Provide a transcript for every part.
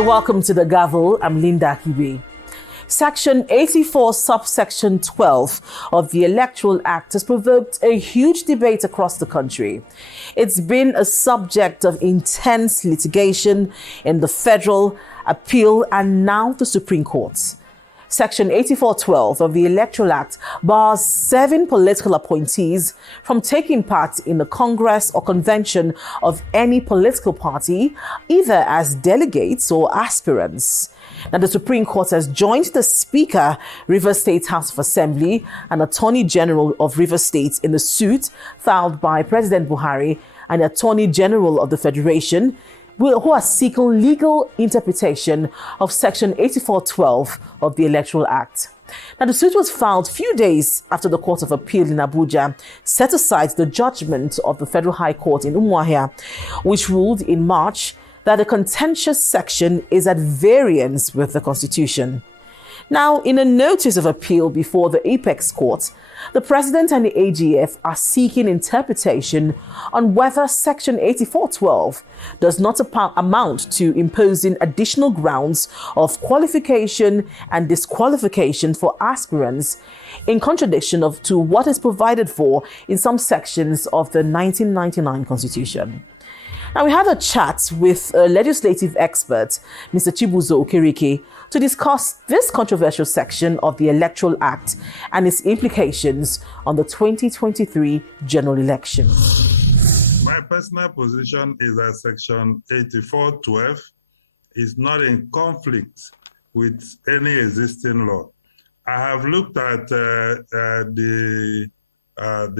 Welcome to the Gavel. I'm Linda Kibe. Section 84, subsection 12 of the Electoral Act has provoked a huge debate across the country. It's been a subject of intense litigation in the federal, appeal, and now the Supreme Court. Section 84.12 of the Electoral Act bars 7 political appointees from taking part in the Congress or convention of any political party, either as delegates or aspirants. Now, the Supreme Court has joined the Speaker, Rivers State House of Assembly, and Attorney General of Rivers State in the suit filed by President Buhari and the Attorney General of the Federation, who are seeking legal interpretation of Section 84.12 of the Electoral Act. Now, the suit was filed a few days after the Court of Appeal in Abuja set aside the judgment of the Federal High Court in Umuahia, which ruled in March that the contentious section is at variance with the Constitution. Now, in a notice of appeal before the Apex Court, the President and the AGF are seeking interpretation on whether Section 84.12 does not amount to imposing additional grounds of qualification and disqualification for aspirants, in contradiction to what is provided for in some sections of the 1999 Constitution. Now, we had a chat with a legislative expert, Mr. Chibuzo Okereke, to discuss this controversial section of the Electoral Act and its implications on the 2023 general election. My personal position is that Section 84.12 is not in conflict with any existing law. I have looked at the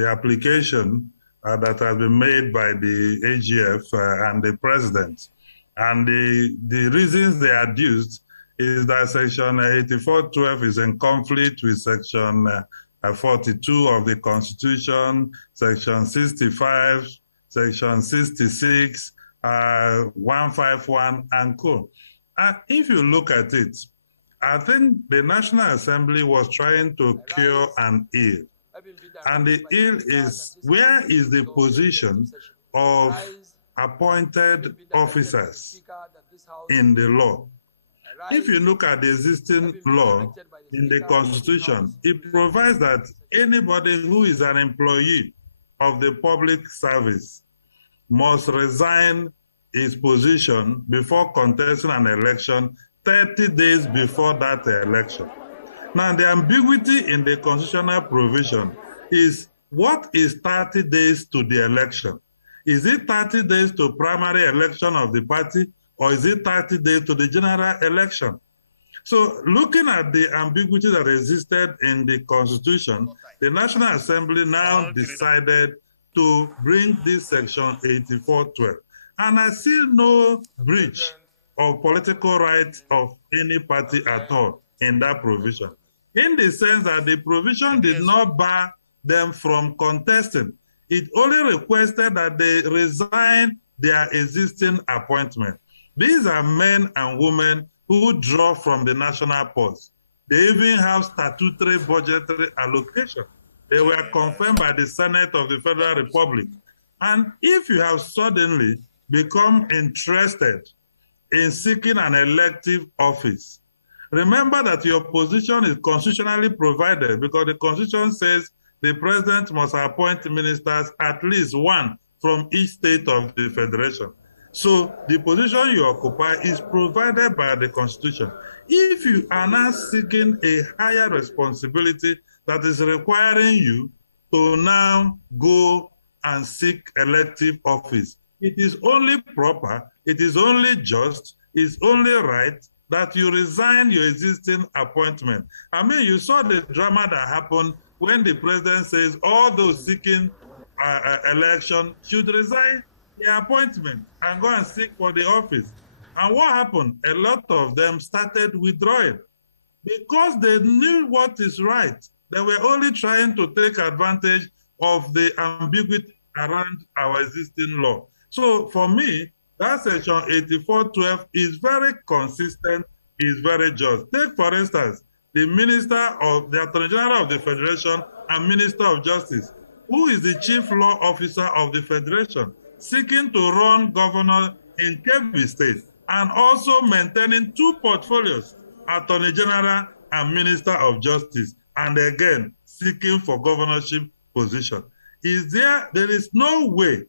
application that has been made by the AGF and the President. And the reasons they adduced is that Section 84.12 is in conflict with Section 42 of the Constitution, Section 65, Section 66, 151, and co. And if you look at it, I think the National Assembly was trying to cure an ill. And the ill is, where is the position of appointed officers in the law? If you look at the existing law in the Constitution, it provides that anybody who is an employee of the public service must resign his position before contesting an election 30 days before that election. Now, the ambiguity in the constitutional provision is, what is 30 days to the election? Is it 30 days to primary election of the party, or is it 30 days to the general election? So looking at the ambiguity that existed in the Constitution, the National Assembly now decided to bring this Section 84.12. And I see no breach of political rights of any party at all in that provision, in the sense that the provision did not bar them from contesting. It only requested that they resign their existing appointment. These are men and women who draw from the national purse. They even have statutory budgetary allocation. They were confirmed by the Senate of the Federal Republic. And if you have suddenly become interested in seeking an elective office, remember that your position is constitutionally provided, because the Constitution says the President must appoint ministers, at least one from each state of the Federation. So the position you occupy is provided by the Constitution. If you are now seeking a higher responsibility that is requiring you to now go and seek elective office, it is only proper, it is only just, it's only right that you resign your existing appointment. I mean, you saw the drama that happened when the President says all those seeking election should resign their appointment and go and seek for the office. And what happened? A lot of them started withdrawing because they knew what is right. They were only trying to take advantage of the ambiguity around our existing law. So for me, that Section 84.12 is very consistent, is very just. Take, for instance, the Minister of the Attorney General of the Federation and Minister of Justice, who is the Chief Law Officer of the Federation, seeking to run governor in Kebbi State. and also maintaining two portfolios, Attorney General and Minister of Justice, and again, seeking for governorship position. There is no way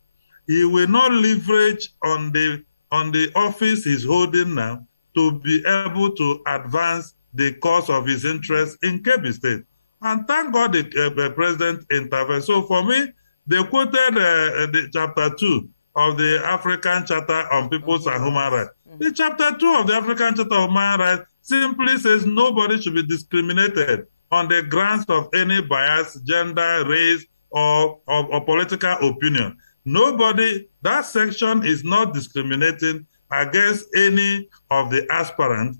he will not leverage on the office he's holding now to be able to advance the cause of his interest in Kebbi State. And thank God the president intervened. So for me, they quoted the chapter 2 of the African Charter on People's and Human Rights. The chapter 2 of the African Charter on Human Rights simply says nobody should be discriminated on the grounds of any bias, gender, race, or political opinion. Nobody, that section is not discriminating against any of the aspirants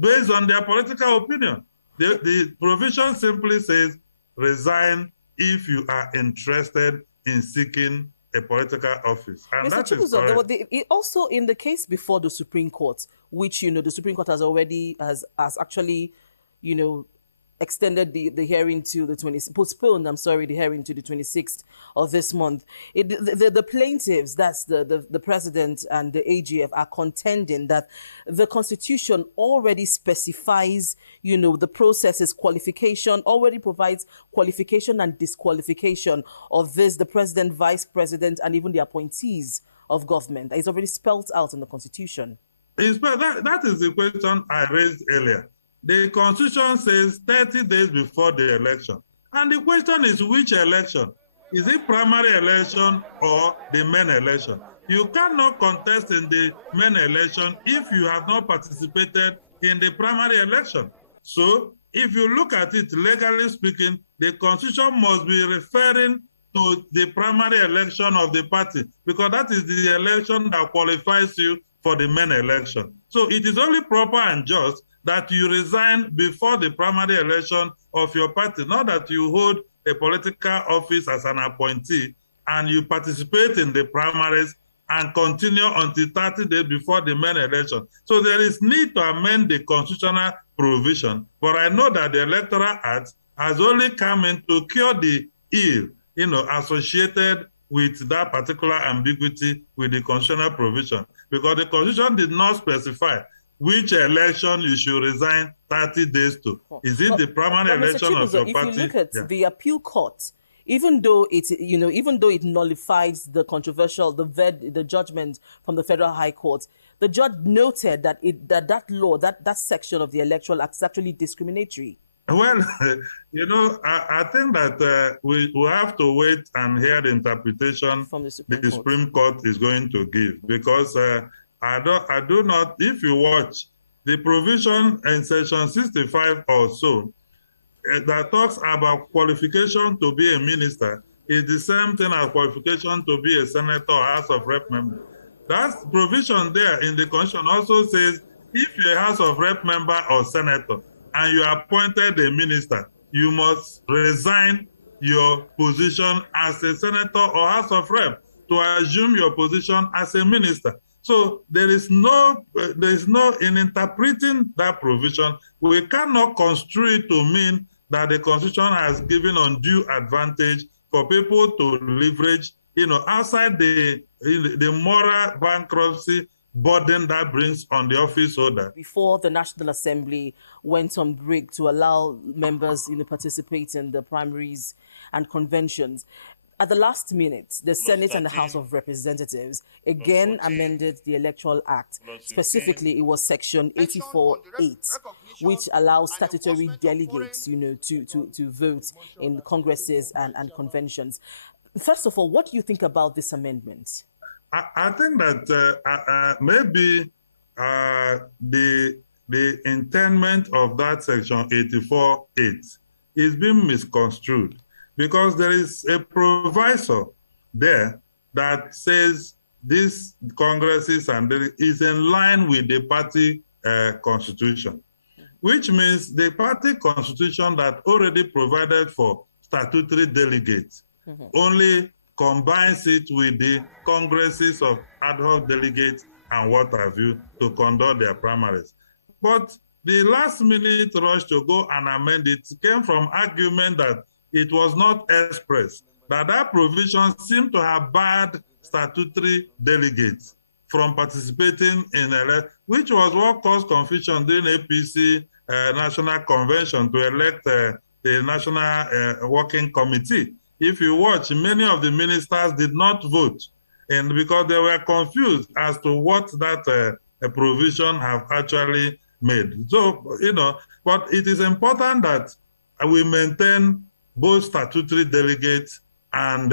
based on their political opinion. The provision simply says resign if you are interested in seeking a political office. And Mr. Chibuzo, also in the case before the Supreme Court, which, the Supreme Court has actually, extended the hearing to postponed the hearing to the 26th of this month. The plaintiffs, that's the president and the AGF, are contending that the Constitution already specifies, the processes, qualification, already provides qualification and disqualification of the president, vice president, and even the appointees of government. It's already spelled out in the Constitution. That is the question I raised earlier. The Constitution says 30 days before the election. And the question is, which election? Is it primary election or the main election? You cannot contest in the main election if you have not participated in the primary election. So if you look at it, legally speaking, the Constitution must be referring to the primary election of the party, because that is the election that qualifies you for the main election. So it is only proper and just that you resign before the primary election of your party, not that you hold a political office as an appointee and you participate in the primaries and continue until 30 days before the main election. So there is need to amend the constitutional provision, but I know that the Electoral Act has only come in to cure the ill, associated with that particular ambiguity with the constitutional provision, because the Constitution did not specify which election you should resign 30 days to. Is it the primary election of your party? If you look at the appeal court, even though it nullifies the controversial, the judgment from the Federal High Court, the judge noted that that section of the Electoral Act is actually discriminatory. Well, I think that we have to wait and hear the interpretation from the Supreme Court is going to give, because I do not, if you watch the provision in section 65 or so, that talks about qualification to be a minister is the same thing as qualification to be a senator or House of Rep member. That provision there in the Constitution also says if you're a House of Rep member or senator and you are appointed a minister, you must resign your position as a senator or House of Rep to assume your position as a minister. So there is no, in interpreting that provision, we cannot construe it to mean that the Constitution has given undue advantage for people to leverage, outside the moral bankruptcy burden that brings on the office holder. Before the National Assembly went on break to allow members participate in the primaries and conventions, at the last minute, the Senate and the House of Representatives again amended the Electoral Act. Specifically, it was Section 84(8), which allows statutory delegates, to vote in congresses and conventions. First of all, what do you think about this amendment? I think that maybe the intent of that Section 84(8) is being misconstrued, because there is a proviso there that says this congresses and is in line with the party constitution, which means the party constitution that already provided for statutory delegates only combines it with the congresses of ad hoc delegates and what have you to conduct their primaries. But the last minute rush to go and amend it came from argument that it was not expressed, that provision seemed to have barred statutory delegates from participating in which was what caused confusion during APC National Convention to elect the National Working Committee. If you watch, many of the ministers did not vote, and because they were confused as to what that provision have actually made. So, but it is important that we maintain both statutory delegates and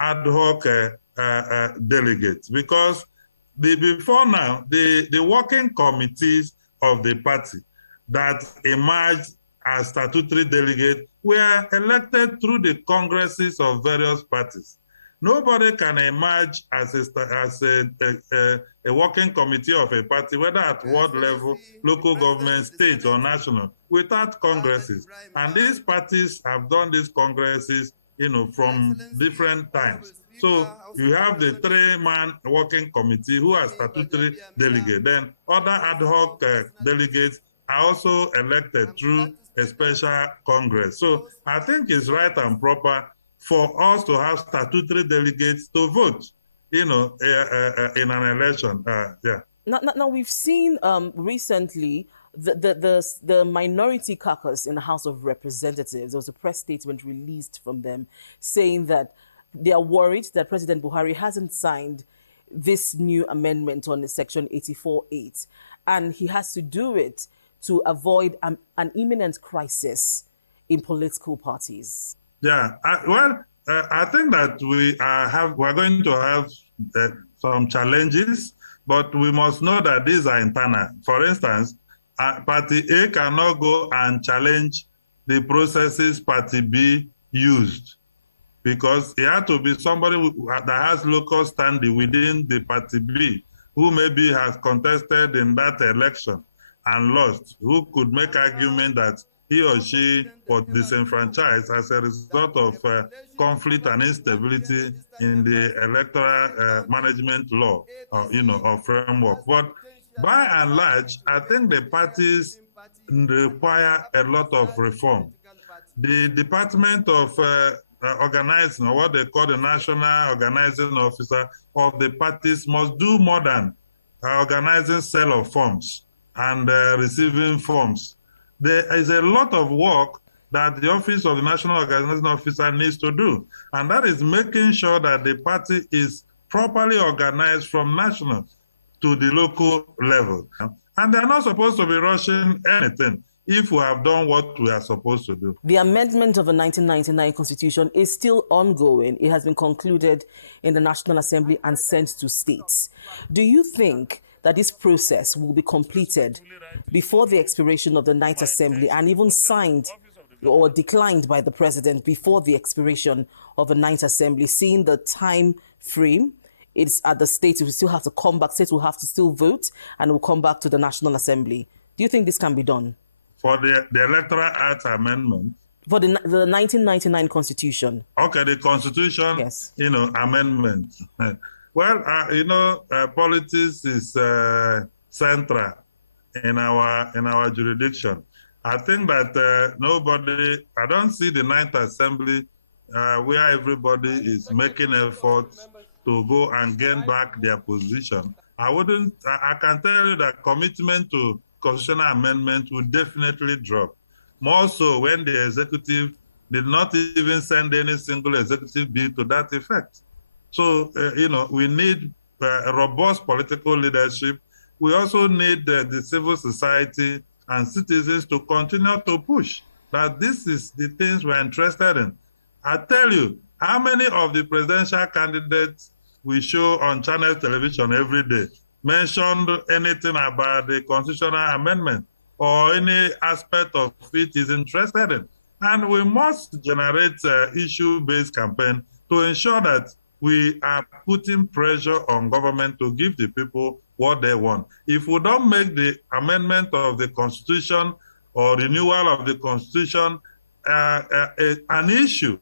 ad hoc delegates, because before now, the working committees of the party that emerged as statutory delegates were elected through the congresses of various parties. Nobody can emerge as a working committee of a party, whether at world level, local government, state, or national, without congresses. And these parties have done these congresses, from different times. So you have the three-man working committee who are statutory delegates. Then other ad hoc delegates are also elected through a special congress. So I think it's right and proper for us to have statutory delegates to vote, in an election. Yeah. Now we've seen recently the minority caucus in the House of Representatives. There was a press statement released from them saying that they are worried that President Buhari hasn't signed this new amendment on the Section 84(8), and he has to do it to avoid an imminent crisis in political parties. Yeah, I think that we're going to have some challenges, but we must know that these are internal. For instance, Party A cannot go and challenge the processes Party B used, because it had to be somebody that has local standing within the Party B, who maybe has contested in that election and lost, who could make argument that he or she was disenfranchised as a result of conflict and instability in the electoral management law, or framework. But by and large, I think the parties require a lot of reform. The Department of Organizing, or what they call the National Organizing Officer of the parties, must do more than organizing sale of forms and receiving forms. There is a lot of work that the Office of the National Organizing Officer needs to do, and that is making sure that the party is properly organized from national to the local level. And they're not supposed to be rushing anything if we have done what we are supposed to do. The amendment of the 1999 Constitution is still ongoing. It has been concluded in the National Assembly and sent to states. Do you think that this process will be completed before the expiration of the Ninth Assembly and even signed or declined by the President before the expiration of the Ninth Assembly, seeing the time frame? It's at the states, we still have to come back, states will have to still vote, and we'll come back to the National Assembly. Do you think this can be done? For the Electoral Act amendment? For the 1999 Constitution. Okay, the Constitution, yes. Amendment. Well, politics is central in our jurisdiction. I think that I don't see the Ninth Assembly where everybody is making efforts to go and gain back their position. I can tell you that commitment to constitutional amendment will definitely drop. More so when the executive did not even send any single executive bill to that effect. So, we need a robust political leadership. We also need the civil society and citizens to continue to push that this is the things we're interested in. I tell you, how many of the presidential candidates we show on channel television every day mentioned anything about the constitutional amendment or any aspect of it is interested in? And we must generate issue-based campaign to ensure that we are putting pressure on government to give the people what they want. If we don't make the amendment of the Constitution or renewal of the Constitution an issue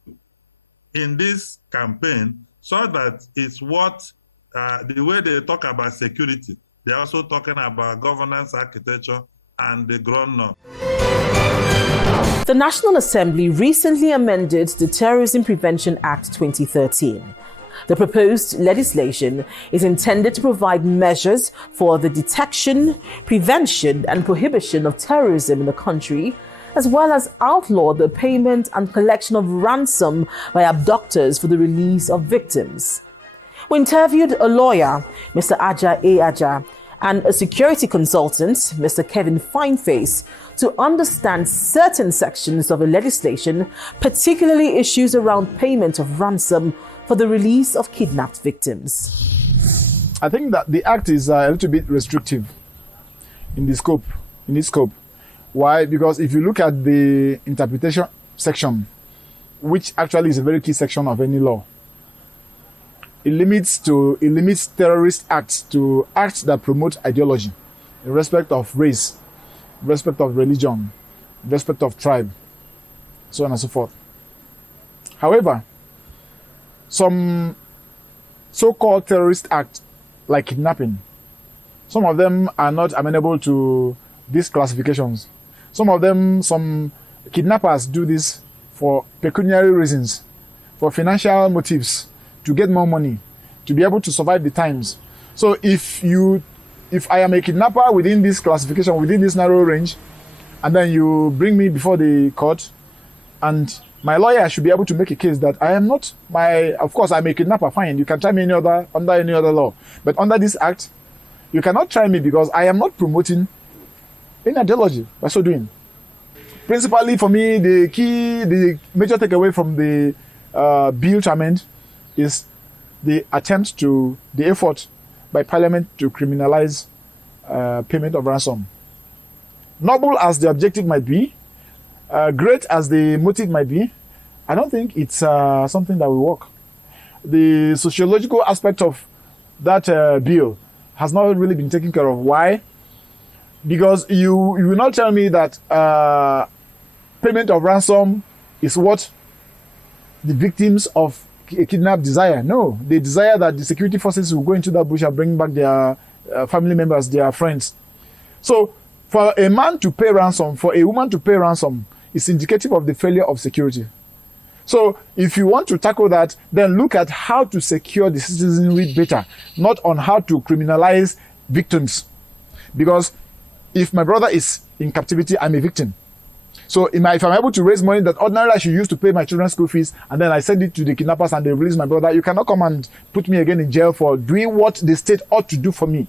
in this campaign, so that it's what, the way they talk about security, they're also talking about governance, architecture, and the ground norm. The National Assembly recently amended the Terrorism Prevention Act 2013. The proposed legislation is intended to provide measures for the detection, prevention, and prohibition of terrorism in the country, as well as outlaw the payment and collection of ransom by abductors for the release of victims. We interviewed a lawyer, Mr. Aja A. Aja, and a security consultant, Mr. Kevin Fineface, to understand certain sections of the legislation, particularly issues around payment of ransom for the release of kidnapped victims. I think that the act is a little bit restrictive in its scope. Why? Because if you look at the interpretation section, which actually is a very key section of any law, it limits terrorist acts to acts that promote ideology in respect of race, in respect of religion, in respect of tribe, so on and so forth. However, some so-called terrorist acts like kidnapping, some of them are not amenable to these classifications. Some kidnappers do this for pecuniary reasons, for financial motives, to get more money, to be able to survive the times. So if I am a kidnapper within this classification, within this narrow range, and then you bring me before the court, and my lawyer should be able to make a case that I am not of course I'm a kidnapper, fine, you can try me under any other law. But under this act, you cannot try me because I am not promoting any ideology by so doing. Principally for me, the major takeaway from the bill to amend is the effort by Parliament to criminalize payment of ransom. Noble as the objective might be, great as the motive might be, I don't think it's something that will work. The sociological aspect of that bill has not really been taken care of. Why? Because you will not tell me that payment of ransom is what the victims of a kidnap desire. No, they desire that the security forces will go into that bush and bring back their family members, their friends. So for a man to pay ransom, for a woman to pay ransom, is indicative of the failure of security. So if you want to tackle that, then look at how to secure the citizenry better, not on how to criminalize victims. Because if my brother is in captivity, I'm a victim. So if I'm able to raise money that ordinarily I should use to pay my children's school fees, and then I send it to the kidnappers and they release my brother, you cannot come and put me again in jail for doing what the state ought to do for me.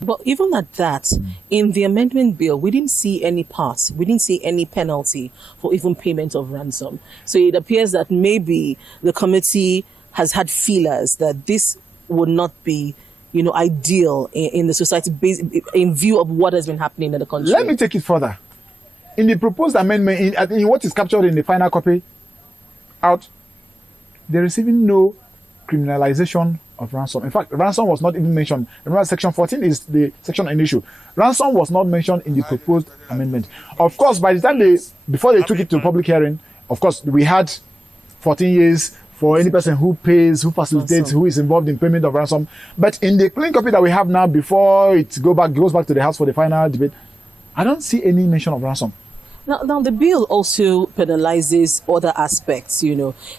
But even at that, in the amendment bill, we didn't see any part, we didn't see any penalty for even payment of ransom. So it appears that maybe the committee has had feelers that this would not be, ideal in the society based in view of what has been happening in the country. Let me take it further. In the proposed amendment, in what is captured in the final copy out, there is even no criminalization of ransom. In fact, ransom was not even mentioned. Remember, section 14 is the section on issue. Ransom was not mentioned in the proposed amendment. Of course, by the time before they took it to public hearing, of course, we had 14 years for any person who pays, who facilitates, who is involved in payment of ransom. But in the clean copy that we have now, before it goes back to the House for the final debate, I don't see any mention of ransom. Now, the bill also penalizes other aspects,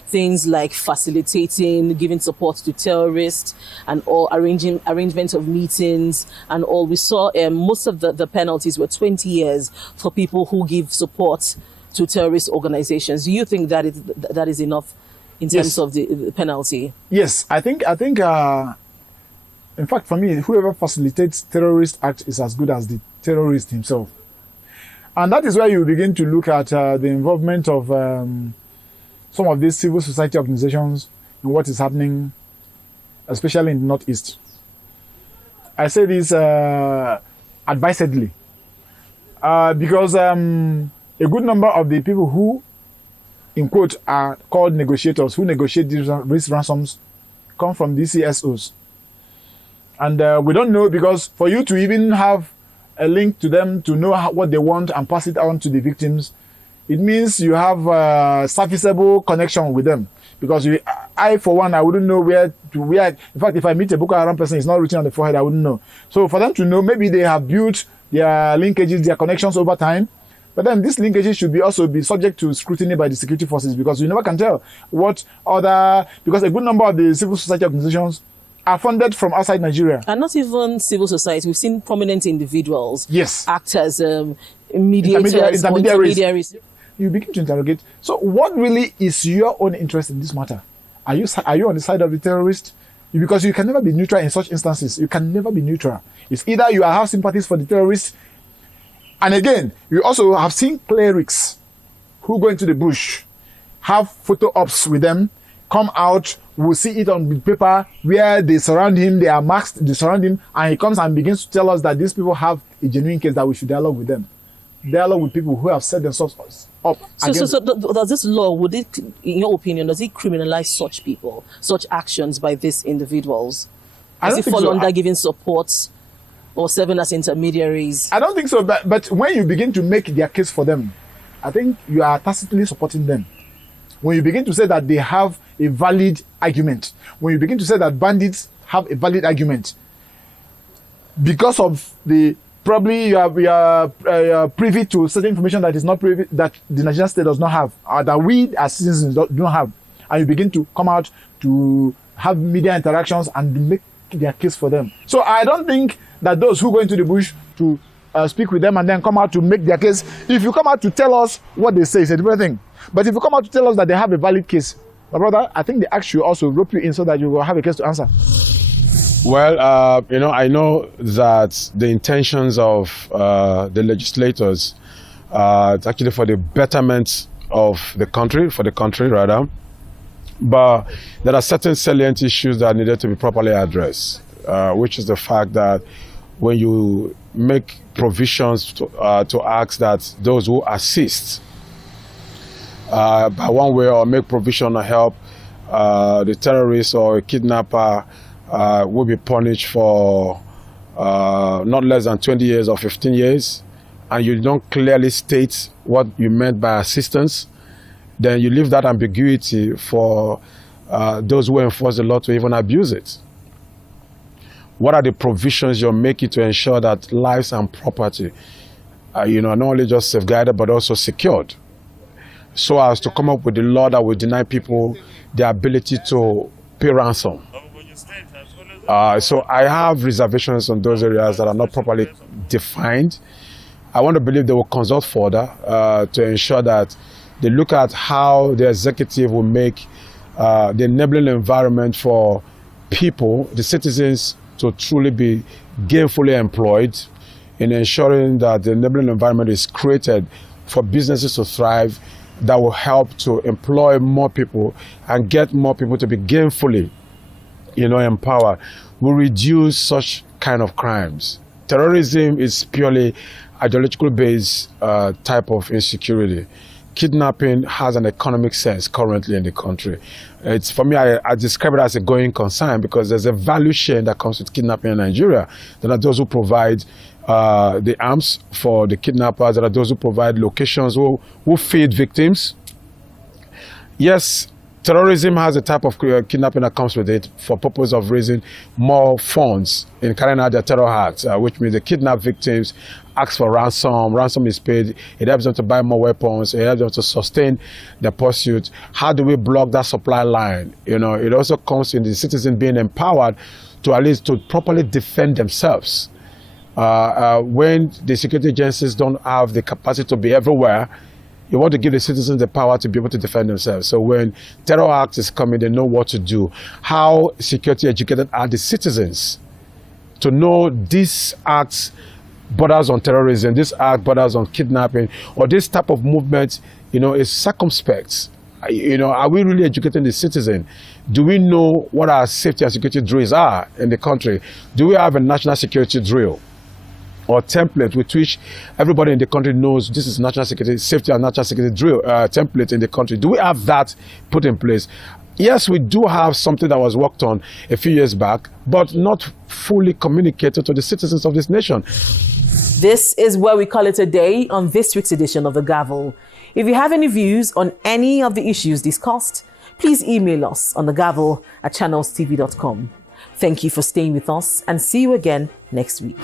things like facilitating, giving support to terrorists, and all arrangement of meetings, and all. We saw most of the penalties were 20 years for people who give support to terrorist organizations. Do you think that is enough in terms of the penalty? Yes, I think. In fact, for me, whoever facilitates terrorist act is as good as the terrorist himself. And that is where you begin to look at the involvement of some of these civil society organizations in what is happening, especially in the Northeast. I say this advisedly because a good number of the people who, in quote, are called negotiators, who negotiate these ransoms, come from these CSOs. And we don't know, because for you to even have a link to them to know what they want and pass it on to the victims, it means you have a serviceable connection with them. Because I, for one, I wouldn't know where. In fact, if I meet a Boko Haram person, it's not written on the forehead, I wouldn't know. So for them to know, maybe they have built their linkages, their connections over time, But then these linkages should also be subject to scrutiny by the security forces, because you never can tell what other, because a good number of the civil society organizations are funded from outside Nigeria. And not even civil society. We've seen prominent individuals act as mediators, intermediaries. You begin to interrogate. So what really is your own interest in this matter? Are you on the side of the terrorist? Because you can never be neutral in such instances. You can never be neutral. It's either you have sympathies for the terrorists, and again, you also have seen clerics who go into the bush, have photo ops with them, come out, we'll see it on the paper where they surround him, they are masked, they surround him, and he comes and begins to tell us that these people have a genuine case, that we should dialogue with them. Dialogue with people who have set themselves up. So does this law, would it, in your opinion, does it criminalize such people, such actions by these individuals? Does it fall under giving support or serving as intermediaries? I don't think so, but when you begin to make their case for them, I think you are tacitly supporting them. When you begin to say that they have a valid argument, when you begin to say that bandits have a valid argument, because of the probably you are privy to certain information that is not privy, that the Nigerian state does not have, or that we as citizens do not have, and you begin to come out to have media interactions and make their case for them. So I don't think that those who go into the bush to speak with them and then come out to make their case, if you come out to tell us what they say, it's a different thing. But if you come out to tell us that they have a valid case, my brother, I think the act should also rope you in so that you will have a case to answer. Well, I know that the intentions of the legislators it's actually for the betterment of the country, rather. But there are certain salient issues that needed to be properly addressed, which is the fact that when you make provisions to ask that those who assist by one way or make provision or help the terrorist or a kidnapper will be punished for not less than 20 years or 15 years, and you don't clearly state what you meant by assistance, then you leave that ambiguity for those who enforce the law to even abuse it. What are the provisions you're making to ensure that lives and property are, not only just safeguarded but also secured, so as to come up with a law that will deny people the ability to pay ransom? So I have reservations on those areas that are not properly defined. I want to believe they will consult further to ensure that they look at how the executive will make the enabling environment for people, the citizens, to truly be gainfully employed, in ensuring that the enabling environment is created for businesses to thrive, that will help to employ more people and get more people to be gainfully empowered, will reduce such kind of crimes. Terrorism is purely ideological based type of insecurity. Kidnapping has an economic sense currently in the country. It's, for me, I describe it as a going concern, because there's a value chain that comes with kidnapping in Nigeria. There are those who provide the arms for the kidnappers. There are those who provide locations, who feed victims. Yes, terrorism has a type of kidnapping that comes with it for purpose of raising more funds in carrying out their terror acts, which means the kidnapped victims ask for ransom. Ransom is paid. It helps them to buy more weapons. It helps them to sustain the pursuit. How do we block that supply line? It also comes in the citizen being empowered to at least to properly defend themselves. When the security agencies don't have the capacity to be everywhere, you want to give the citizens the power to be able to defend themselves. So when terror acts is coming, they know what to do. How security educated are the citizens to know these acts borders on terrorism, this act borders on kidnapping, or this type of movement, is circumspect. Are we really educating the citizen? Do we know what our safety and security drills are in the country? Do we have a national security drill or template with which everybody in the country knows this is national security, safety and national security drill template in the country? Do we have that put in place? Yes, we do have something that was worked on a few years back, but not fully communicated to the citizens of this nation. This is where we call it a day on this week's edition of The Gavel. If you have any views on any of the issues discussed, please email us on thegavel@channelstv.com. Thank you for staying with us, and see you again next week.